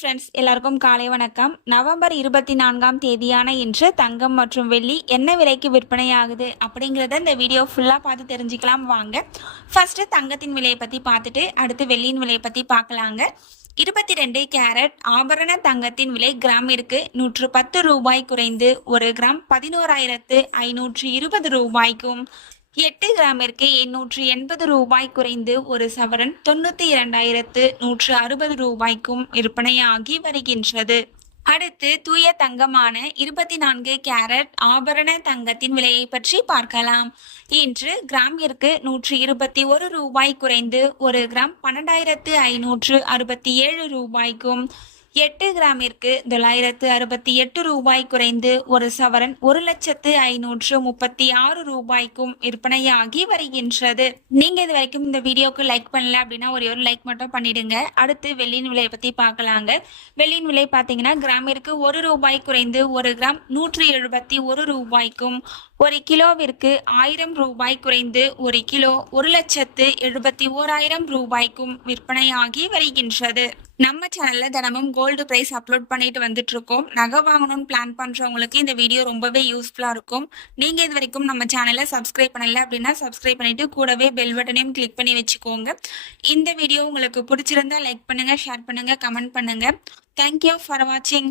Friends எல்லாருக்கும் காலை வணக்கம். நவம்பர் இருபத்தி நான்காம் தேதியான இன்று தங்கம் மற்றும் வெள்ளி என்ன விலைக்கு விற்பனையாகுது அப்படிங்கிறத இந்த வீடியோ ஃபுல்லாக பார்த்து தெரிஞ்சுக்கலாம் வாங்க. ஃபஸ்ட்டு தங்கத்தின் விலையை பற்றி பார்த்துட்டு அடுத்து வெள்ளியின் விலையை பற்றி பார்க்கலாங்க. இருபத்தி ரெண்டு கேரட் ஆபரண தங்கத்தின் விலை கிராமிற்கு நூற்று பத்து ரூபாய் குறைந்து ஒரு கிராம் பதினோராயிரத்து ஐநூற்று இருபது ரூபாய்க்கும் எட்டு கிராமிற்கு எண்ணூற்று எண்பது ரூபாய் குறைந்து ஒரு சவரன் தொண்ணூத்தி இரண்டாயிரத்து நூற்று அறுபது ரூபாய்க்கும் விற்பனையாகி வருகின்றது. அடுத்து தூய தங்கமான இருபத்தி நான்கு கேரட் ஆபரண தங்கத்தின் விலையை பற்றி பார்க்கலாம். இன்று கிராமிற்கு நூற்று இருபத்தி ஒரு ரூபாய் குறைந்து ஒரு கிராம் பன்னெண்டாயிரத்து ஐநூற்று அறுபத்தி ஏழு ரூபாய்க்கும் எட்டு கிராமிற்கு தொள்ளாயிரத்து அறுபத்தி எட்டு ரூபாய் குறைந்து ஒரு சவரன் ஒரு லட்சத்து ஐநூற்று முப்பத்தி ஆறு ரூபாய்க்கும் விற்பனையாகி வருகின்றது. நீங்க இது வரைக்கும் இந்த வீடியோக்கு லைக் பண்ணல அப்படின்னா ஒரே ஒரு லைக் மட்டும் பண்ணிடுங்க. அடுத்து வெள்ளியின் விலையை பத்தி பார்க்கலாங்க. வெள்ளியின் விலை பார்த்தீங்கன்னா கிராமிற்கு ஒரு ரூபாய் குறைந்து ஒரு கிராம் நூற்றி எழுபத்தி ஒரு ரூபாய்க்கும் ஒரு கிலோவிற்கு ஆயிரம் ரூபாய் குறைந்து ஒரு கிலோ ஒரு லட்சத்து எழுபத்தி ஓராயிரம் ரூபாய்க்கும் விற்பனையாகி வருகின்றது. நம்ம சேனல்ல தினமும் கோல்டு பிரைஸ் அப்லோட் பண்ணிட்டு வந்துட்டு இருக்கோம் நகை வாங்கணும்னு பிளான் பண்றவங்களுக்கு இந்த வீடியோ ரொம்பவே யூஸ்ஃபுல்லா இருக்கும். நீங்க இது வரைக்கும் நம்ம சேனலை சப்ஸ்கிரைப் பண்ணல அப்படின்னா சப்ஸ்கிரைப் பண்ணிட்டு கூடவே பெல் பட்டனையும் கிளிக் பண்ணி வச்சுக்கோங்க. இந்த வீடியோ உங்களுக்கு பிடிச்சிருந்தா லைக் பண்ணுங்க ஷேர் பண்ணுங்க கமெண்ட் பண்ணுங்க. தேங்க்யூ ஃபார் வாட்சிங்